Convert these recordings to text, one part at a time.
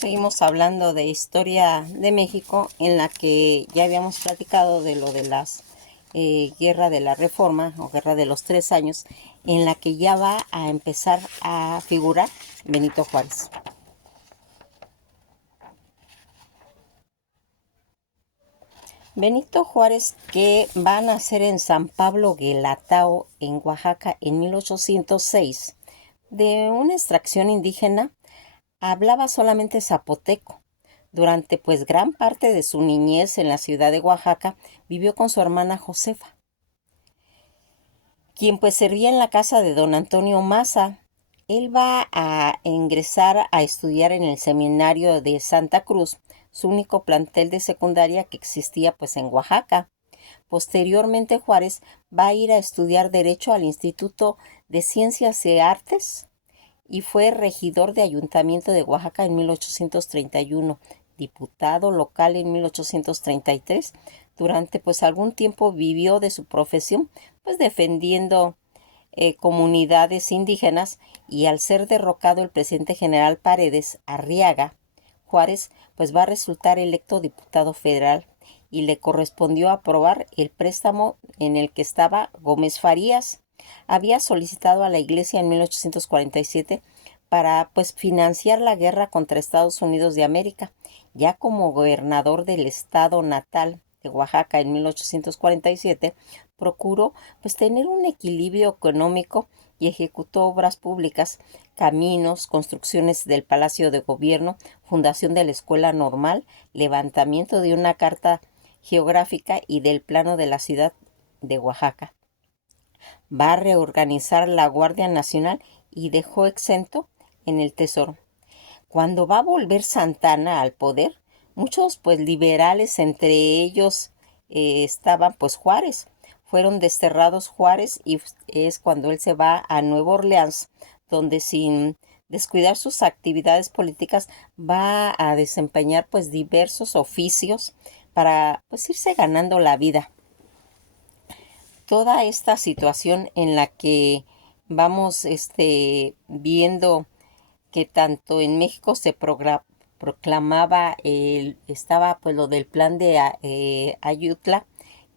seguimos hablando de historia de México, en la que ya habíamos platicado de lo de las Guerra de la Reforma o Guerra de los 3 años, en la que ya va a empezar a figurar Benito Juárez. Benito Juárez, que va a nacer en San Pablo Guelatao, en Oaxaca, en 1806, de una extracción indígena, hablaba solamente zapoteco. Durante pues gran parte de su niñez en la ciudad de Oaxaca, vivió con su hermana Josefa, quien pues servía en la casa de don Antonio Maza. Él va a ingresar a estudiar en el seminario de Santa Cruz, su único plantel de secundaria que existía pues en Oaxaca. Posteriormente Juárez va a ir a estudiar Derecho al Instituto de Ciencias y Artes y fue regidor de Ayuntamiento de Oaxaca en 1831, diputado local en 1833. Durante pues algún tiempo vivió de su profesión, pues defendiendo comunidades indígenas, y al ser derrocado el presidente general Paredes Arriaga, Juárez pues va a resultar electo diputado federal y le correspondió aprobar el préstamo en el que estaba Gómez Farías. Había solicitado a la iglesia en 1847 para pues financiar la guerra contra Estados Unidos de América. Ya como gobernador del estado natal de Oaxaca en 1847, procuró pues tener un equilibrio económico y ejecutó obras públicas, caminos, construcciones del Palacio de Gobierno, fundación de la Escuela Normal, levantamiento de una carta geográfica y del plano de la ciudad de Oaxaca. Va a reorganizar la Guardia Nacional y dejó exento en el Tesoro. Cuando va a volver Santana al poder, muchos pues liberales, entre ellos estaban pues Juárez, fueron desterrados Juárez, y es cuando él se va a Nueva Orleans, donde sin descuidar sus actividades políticas va a desempeñar pues diversos oficios para pues irse ganando la vida. Toda esta situación en la que vamos viendo que tanto en México se proclamaba, estaba pues lo del plan de Ayutla,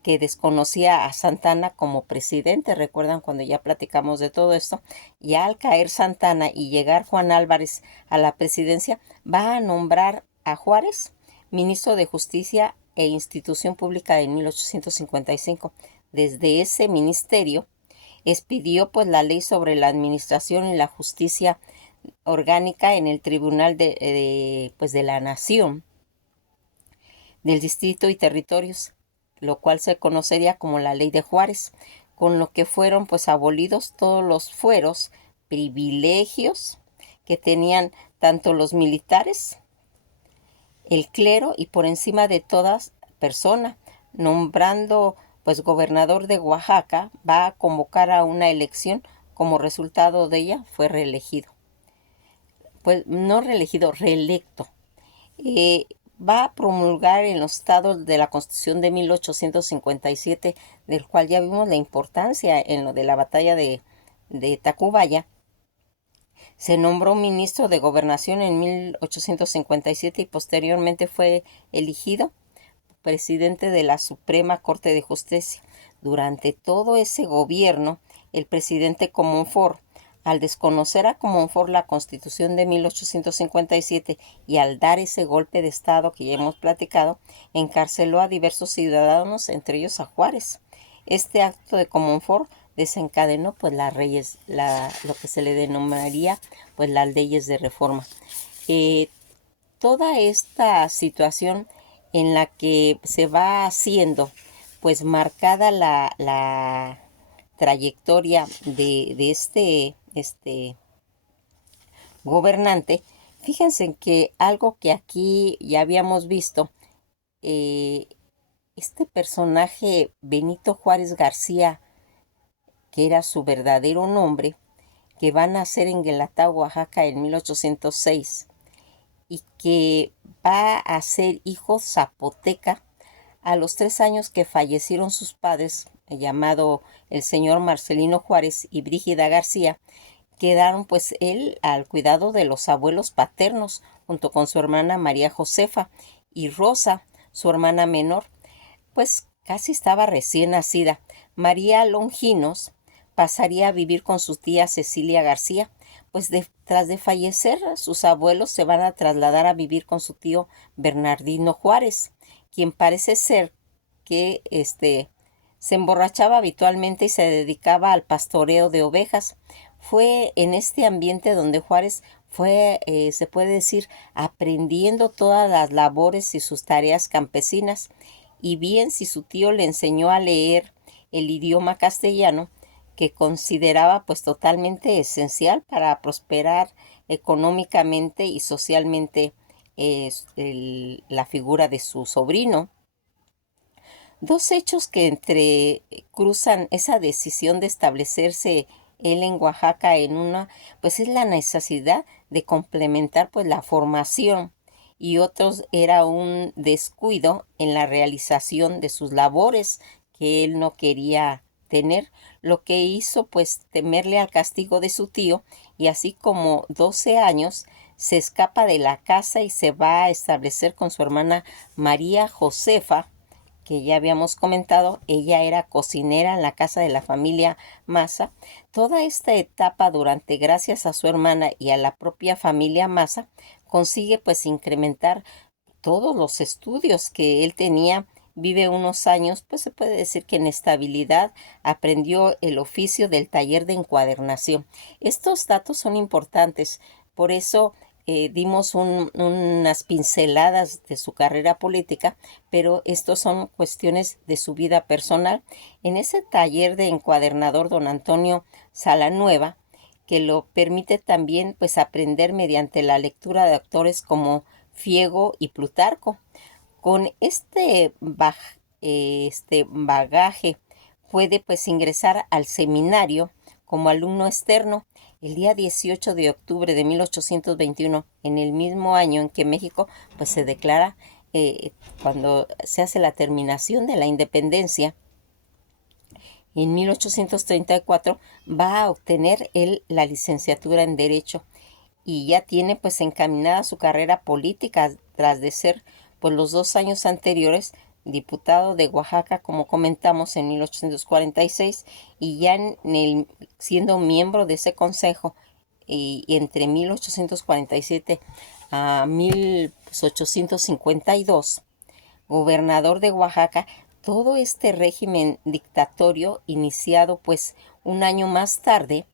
que desconocía a Santana como presidente. Recuerdan cuando ya platicamos de todo esto. Y al caer Santana y llegar Juan Álvarez a la presidencia, va a nombrar a Juárez ministro de Justicia e Institución Pública en 1855. Desde ese ministerio expidió pues la ley sobre la administración y la justicia orgánica en el Tribunal de la Nación, del Distrito y Territorios, lo cual se conocería como la Ley de Juárez, con lo que fueron pues abolidos todos los fueros, privilegios que tenían tanto los militares, el clero y por encima de todas persona, nombrando pues gobernador de Oaxaca. Va a convocar a una elección. Como resultado de ella fue reelegido. Pues no reelegido, reelecto. Eh, Va a promulgar en los estados de la Constitución de 1857, del cual ya vimos la importancia en lo de la batalla de Tacubaya. Se nombró ministro de Gobernación en 1857 y posteriormente fue elegido presidente de la Suprema Corte de Justicia. Durante todo ese gobierno, el presidente Comonfort, al desconocer a Comonfort la Constitución de 1857 y al dar ese golpe de Estado que ya hemos platicado, encarceló a diversos ciudadanos, entre ellos a Juárez. Este acto de Comonfort desencadenó pues lo que se le denominaría pues las leyes de reforma. Toda esta situación en la que se va haciendo pues marcada la trayectoria de este gobernante. Fíjense que algo que aquí ya habíamos visto, eh, este personaje Benito Juárez García, que era su verdadero nombre, que va a nacer en Guelatao, Oaxaca en 1806, y que va a ser hijo zapoteca a los 3 años que fallecieron sus padres, llamado el señor Marcelino Juárez y Brígida García. quedaron pues él al cuidado de los abuelos paternos, junto con su hermana María Josefa y Rosa, su hermana menor, pues casi estaba recién nacida. María Longinos pasaría a vivir con su tía Cecilia García, pues tras de fallecer sus abuelos se van a trasladar a vivir con su tío Bernardino Juárez, quien parece ser que se emborrachaba habitualmente y se dedicaba al pastoreo de ovejas. Fue en este ambiente donde Juárez fue, se puede decir, aprendiendo todas las labores y sus tareas campesinas. Y bien si su tío le enseñó a leer el idioma castellano, que consideraba pues totalmente esencial para prosperar económicamente y socialmente la figura de su sobrino. Dos hechos que cruzan esa decisión de establecerse él en Oaxaca en una, pues es la necesidad de complementar pues la formación, y otros era un descuido en la realización de sus labores que él no quería tener, lo que hizo pues temerle al castigo de su tío, y así como 12 años se escapa de la casa y se va a establecer con su hermana María Josefa, que ya habíamos comentado. Ella era cocinera en la casa de la familia Maza. Toda esta etapa gracias a su hermana y a la propia familia Maza, consigue pues incrementar todos los estudios que él tenía. Vive unos años, pues se puede decir que en estabilidad, aprendió el oficio del taller de encuadernación. Estos datos son importantes, por eso dimos unas pinceladas de su carrera política, pero estos son cuestiones de su vida personal. En ese taller de encuadernador, don Antonio Salanueva, que lo permite también pues aprender mediante la lectura de autores como Fiego y Plutarco. Con este bagaje puede pues ingresar al seminario como alumno externo. El día 18 de octubre de 1821, en el mismo año en que México pues se declara, cuando se hace la terminación de la independencia, en 1834 va a obtener él la licenciatura en Derecho, y ya tiene pues encaminada su carrera política tras de ser pues los 2 años anteriores diputado de Oaxaca, como comentamos, en 1846, y ya siendo miembro de ese consejo, y entre 1847 a 1852, gobernador de Oaxaca. Todo este régimen dictatorio, iniciado pues un año más tarde,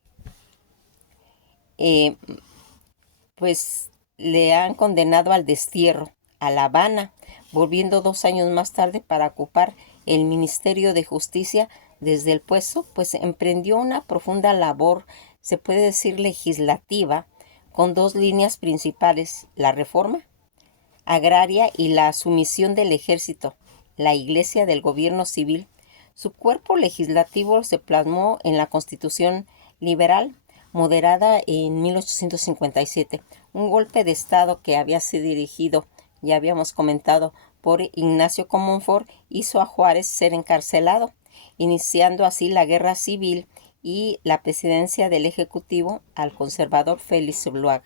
eh, pues le han condenado al destierro a La Habana, volviendo 2 años más tarde para ocupar el Ministerio de Justicia. Desde el puesto pues emprendió una profunda labor, se puede decir legislativa, con dos líneas principales: la reforma agraria y la sumisión del ejército, la iglesia del gobierno civil. Su cuerpo legislativo se plasmó en la Constitución liberal, moderada en 1857, un golpe de Estado que había sido dirigido, ya habíamos comentado, por Ignacio Comonfort, hizo a Juárez ser encarcelado, iniciando así la guerra civil y la presidencia del Ejecutivo al conservador Félix Bluaga.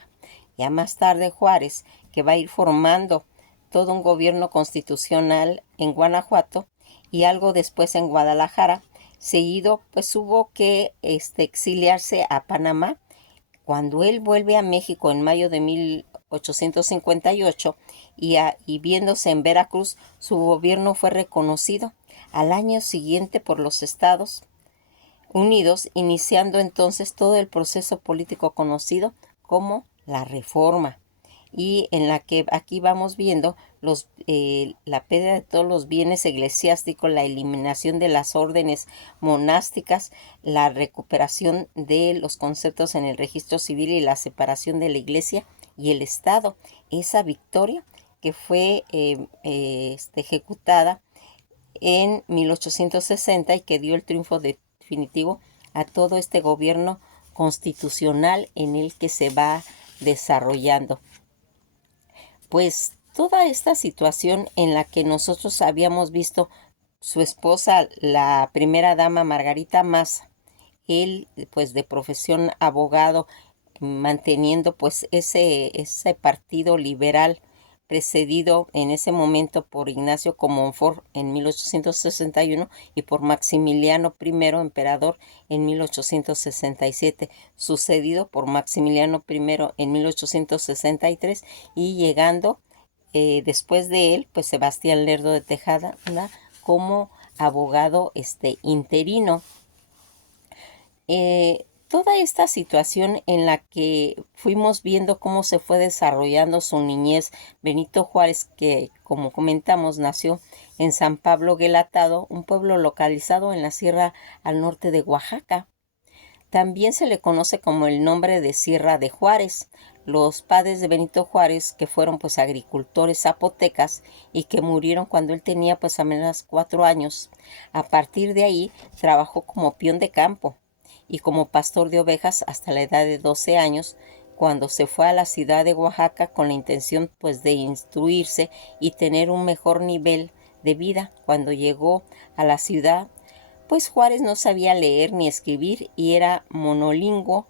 Ya más tarde Juárez, que va a ir formando todo un gobierno constitucional en Guanajuato y algo después en Guadalajara, seguido pues hubo que exiliarse a Panamá. Cuando él vuelve a México en mayo de 1858 y viéndose en Veracruz, su gobierno fue reconocido al año siguiente por los Estados Unidos, iniciando entonces todo el proceso político conocido como la Reforma, y en la que aquí vamos viendo la pérdida de todos los bienes eclesiásticos, la eliminación de las órdenes monásticas, la recuperación de los conceptos en el registro civil y la separación de la iglesia y el Estado. Esa victoria que fue ejecutada en 1860 y que dio el triunfo definitivo a todo este gobierno constitucional en el que se va desarrollando. Pues toda esta situación en la que nosotros habíamos visto su esposa, la primera dama Margarita Maza, él pues de profesión abogado, manteniendo pues ese partido liberal precedido en ese momento por Ignacio Comonfort en 1861 y por Maximiliano I, emperador, en 1867, sucedido por Maximiliano I en 1863 y llegando después de él, pues Sebastián Lerdo de Tejada como abogado interino. Toda esta situación en la que fuimos viendo cómo se fue desarrollando su niñez, Benito Juárez, que como comentamos nació en San Pablo Guelatado, un pueblo localizado en la sierra al norte de Oaxaca. También se le conoce como el nombre de Sierra de Juárez. Los padres de Benito Juárez, que fueron pues agricultores zapotecas y que murieron cuando él tenía pues apenas 4 años. A partir de ahí trabajó como peón de campo y como pastor de ovejas hasta la edad de 12 años, cuando se fue a la ciudad de Oaxaca con la intención pues de instruirse y tener un mejor nivel de vida. Cuando llegó a la ciudad, pues Juárez no sabía leer ni escribir y era monolingüe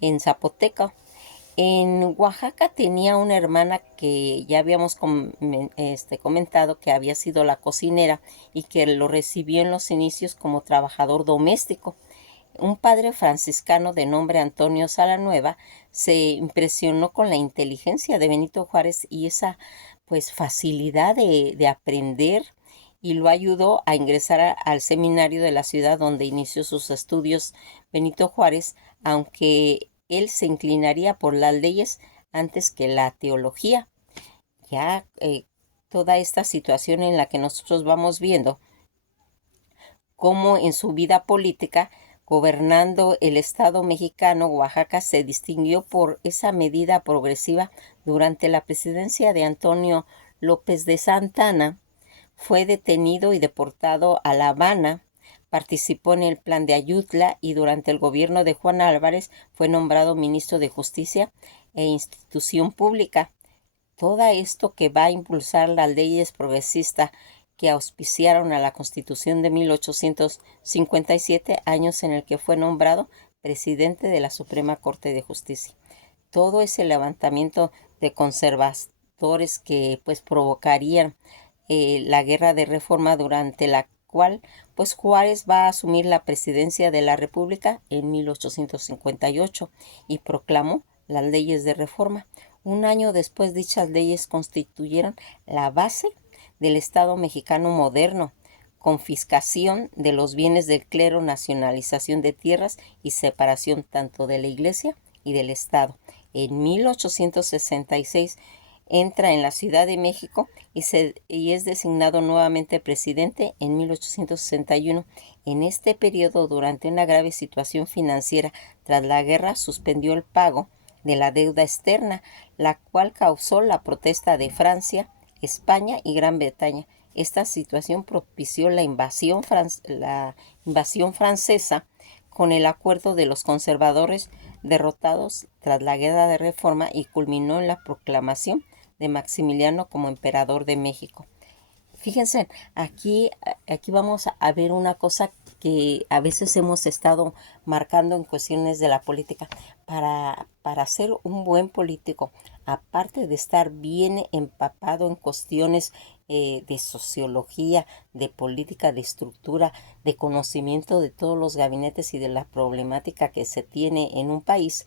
en zapoteca. En Oaxaca tenía una hermana que ya habíamos comentado que había sido la cocinera y que lo recibió en los inicios como trabajador doméstico. Un padre franciscano de nombre Antonio Salanueva se impresionó con la inteligencia de Benito Juárez y esa pues facilidad de aprender y lo ayudó a ingresar al seminario de la ciudad donde inició sus estudios Benito Juárez, aunque él se inclinaría por las leyes antes que la teología. Ya toda esta situación en la que nosotros vamos viendo cómo en su vida política, gobernando el Estado mexicano, Oaxaca se distinguió por esa medida progresiva durante la presidencia de Antonio López de Santana. Fue detenido y deportado a La Habana, participó en el Plan de Ayutla y durante el gobierno de Juan Álvarez fue nombrado ministro de Justicia e Institución Pública. Todo esto que va a impulsar las leyes progresistas que auspiciaron a la Constitución de 1857, años en el que fue nombrado presidente de la Suprema Corte de Justicia. Todo ese levantamiento de conservadores que pues provocarían la guerra de reforma, durante la cual pues Juárez va a asumir la presidencia de la República en 1858 y proclamó las leyes de reforma. Un año después, dichas leyes constituyeron la base del Estado mexicano moderno: confiscación de los bienes del clero, nacionalización de tierras y separación tanto de la Iglesia y del Estado. En 1866 entra en la Ciudad de México y es designado nuevamente presidente en 1861. En este periodo, durante una grave situación financiera tras la guerra, suspendió el pago de la deuda externa, la cual causó la protesta de Francia, España y Gran Bretaña. Esta situación propició la invasión francesa con el acuerdo de los conservadores derrotados tras la guerra de reforma y culminó en la proclamación de Maximiliano como emperador de México. Fíjense, aquí vamos a ver una cosa que a veces hemos estado marcando en cuestiones de la política. Para ser un buen político, aparte de estar bien empapado en cuestiones de sociología, de política, de estructura, de conocimiento de todos los gabinetes y de la problemática que se tiene en un país,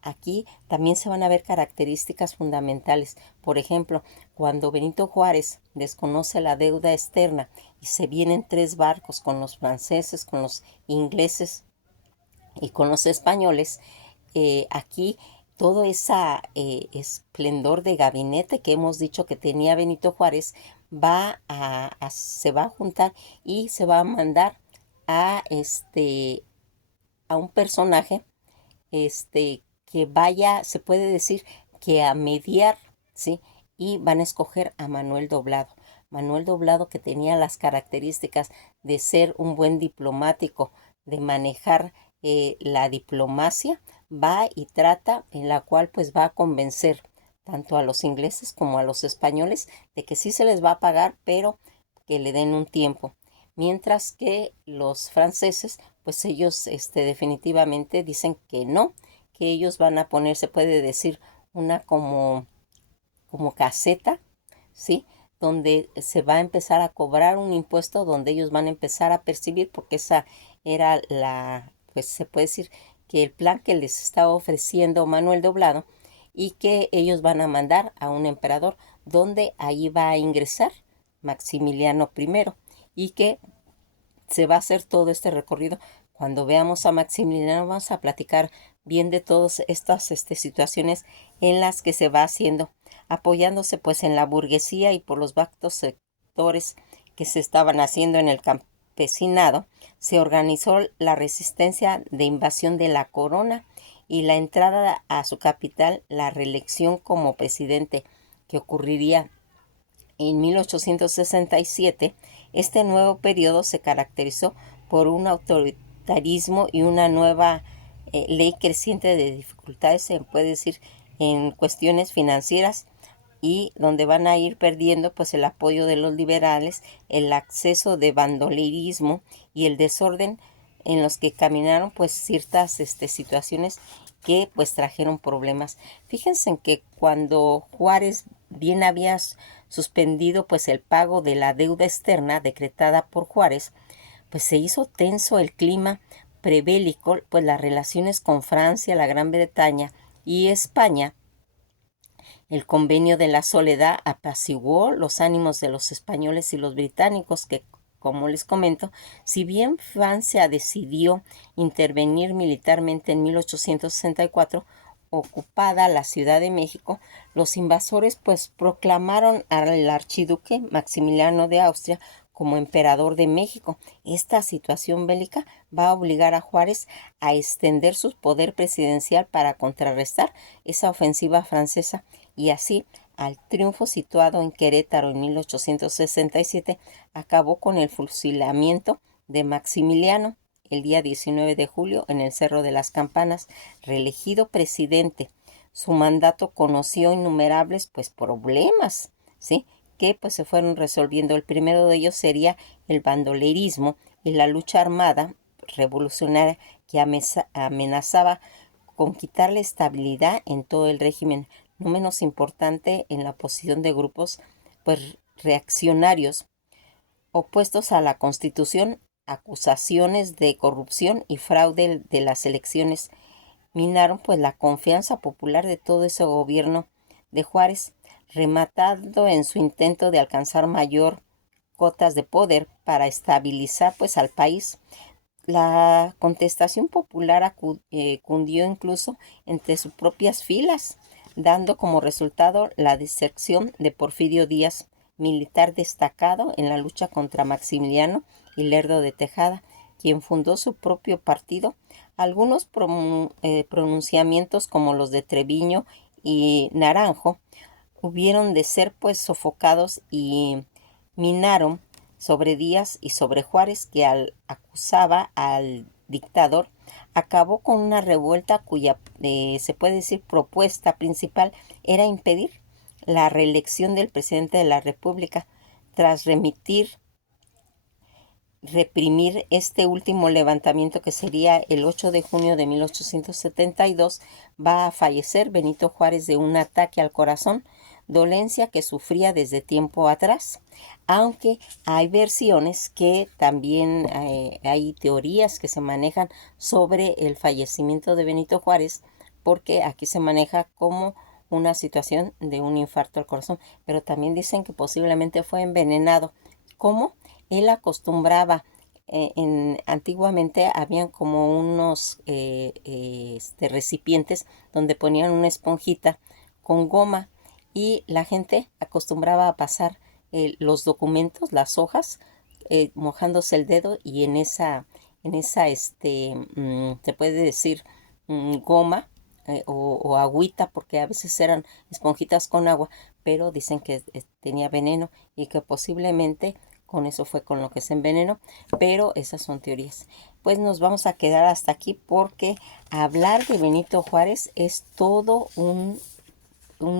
aquí también se van a ver características fundamentales. Por ejemplo, cuando Benito Juárez desconoce la deuda externa y se vienen 3 barcos con los franceses, con los ingleses y con los españoles, aquí todo ese esplendor de gabinete que hemos dicho que tenía Benito Juárez se va a juntar y se va a mandar a a un personaje que vaya, se puede decir que a mediar, ¿sí? Y van a escoger a Manuel Doblado. Manuel Doblado, que tenía las características de ser un buen diplomático, de manejar la diplomacia, va y trata, en la cual pues va a convencer tanto a los ingleses como a los españoles de que sí se les va a pagar, pero que le den un tiempo. Mientras que los franceses pues ellos definitivamente dicen que no, que ellos van a poner, se puede decir, una como caseta, ¿sí? Donde se va a empezar a cobrar un impuesto, donde ellos van a empezar a percibir, porque esa era pues se puede decir que el plan que les estaba ofreciendo Manuel Doblado, y que ellos van a mandar a un emperador, donde ahí va a ingresar Maximiliano I, y que se va a hacer todo este recorrido. Cuando veamos a Maximiliano vamos a platicar bien de todas estas situaciones en las que se va haciendo, apoyándose pues en la burguesía y por los vastos sectores que se estaban haciendo en el campesinado. Se organizó la resistencia de invasión de la corona y la entrada a su capital, la reelección como presidente, que ocurriría en 1867. Este nuevo periodo se caracterizó por un autoritarismo y una nueva ley creciente de dificultades, se puede decir, en cuestiones financieras, y donde van a ir perdiendo pues el apoyo de los liberales, el acceso de bandolerismo y el desorden en los que caminaron pues ciertas situaciones que pues trajeron problemas. Fíjense en que cuando Juárez bien había suspendido pues el pago de la deuda externa decretada por Juárez, pues se hizo tenso el clima prebélico, pues las relaciones con Francia, la Gran Bretaña y España. El Convenio de la Soledad apaciguó los ánimos de los españoles y los británicos que, como les comento, si bien Francia decidió intervenir militarmente en 1864, ocupada la Ciudad de México, los invasores pues proclamaron al archiduque Maximiliano de Austria como emperador de México. Esta situación bélica va a obligar a Juárez a extender su poder presidencial para contrarrestar esa ofensiva francesa, y así, al triunfo situado en Querétaro en 1867, acabó con el fusilamiento de Maximiliano el día 19 de julio en el Cerro de las Campanas. Reelegido presidente, su mandato conoció innumerables pues problemas, ¿sí?, que pues se fueron resolviendo. El primero de ellos sería el bandolerismo y la lucha armada revolucionaria que amenazaba con quitarle estabilidad en todo el régimen, no menos importante en la oposición de grupos pues reaccionarios opuestos a la Constitución. Acusaciones de corrupción y fraude de las elecciones minaron pues la confianza popular de todo ese gobierno de Juárez, rematando en su intento de alcanzar mayor cotas de poder para estabilizar pues al país. La contestación popular cundió incluso entre sus propias filas, dando como resultado la deserción de Porfirio Díaz, militar destacado en la lucha contra Maximiliano y Lerdo de Tejada, quien fundó su propio partido. Algunos pronunciamientos como los de Treviño y Naranjo hubieron de ser pues sofocados y minaron sobre Díaz y sobre Juárez, que acusaba al dictador. Acabó con una revuelta cuya, se puede decir, propuesta principal era impedir la reelección del presidente de la República. Tras reprimir este último levantamiento, que sería el 8 de junio de 1872, va a fallecer Benito Juárez de un ataque al corazón, dolencia que sufría desde tiempo atrás. Aunque hay versiones que también hay teorías que se manejan sobre el fallecimiento de Benito Juárez, porque aquí se maneja como una situación de un infarto al corazón, pero también dicen que posiblemente fue envenenado. ¿Cómo? Él acostumbraba, antiguamente habían como unos recipientes donde ponían una esponjita con goma, y la gente acostumbraba a pasar los documentos, las hojas, mojándose el dedo, y se puede decir, goma, o agüita, porque a veces eran esponjitas con agua, pero dicen que tenía veneno y que posiblemente con eso fue con lo que se envenenó, pero esas son teorías. Pues nos vamos a quedar hasta aquí, porque hablar de Benito Juárez es todo un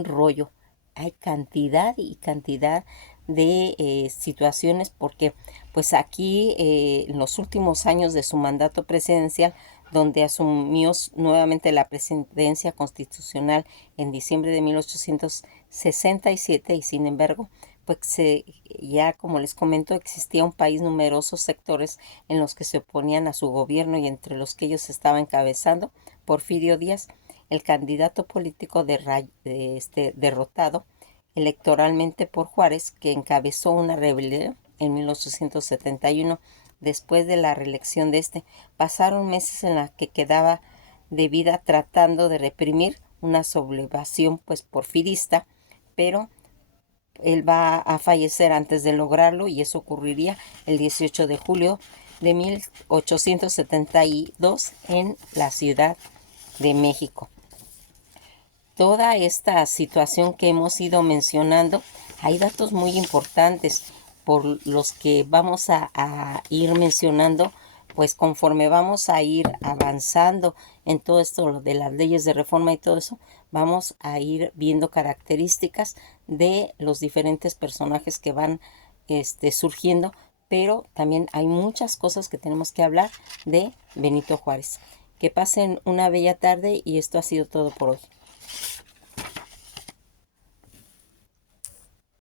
rollo. Hay cantidad y cantidad de situaciones, porque pues aquí en los últimos años de su mandato presidencial, donde asumió nuevamente la presidencia constitucional en diciembre de 1867, y sin embargo pues ya como les comento, existía un país, numerosos sectores en los que se oponían a su gobierno, y entre los que ellos estaban encabezando Porfirio Díaz, el candidato político derrotado electoralmente por Juárez, que encabezó una rebelión en 1871. Después de la reelección de pasaron meses en la que quedaba de vida tratando de reprimir una sublevación pues porfirista, pero él va a fallecer antes de lograrlo, y eso ocurriría el 18 de julio de 1872 en la Ciudad de México. Toda esta situación que hemos ido mencionando, hay datos muy importantes por los que vamos a ir mencionando, pues conforme vamos a ir avanzando en todo esto de las leyes de reforma y todo eso, vamos a ir viendo características de los diferentes personajes que van surgiendo, pero también hay muchas cosas que tenemos que hablar de Benito Juárez. Que pasen una bella tarde, y esto ha sido todo por hoy.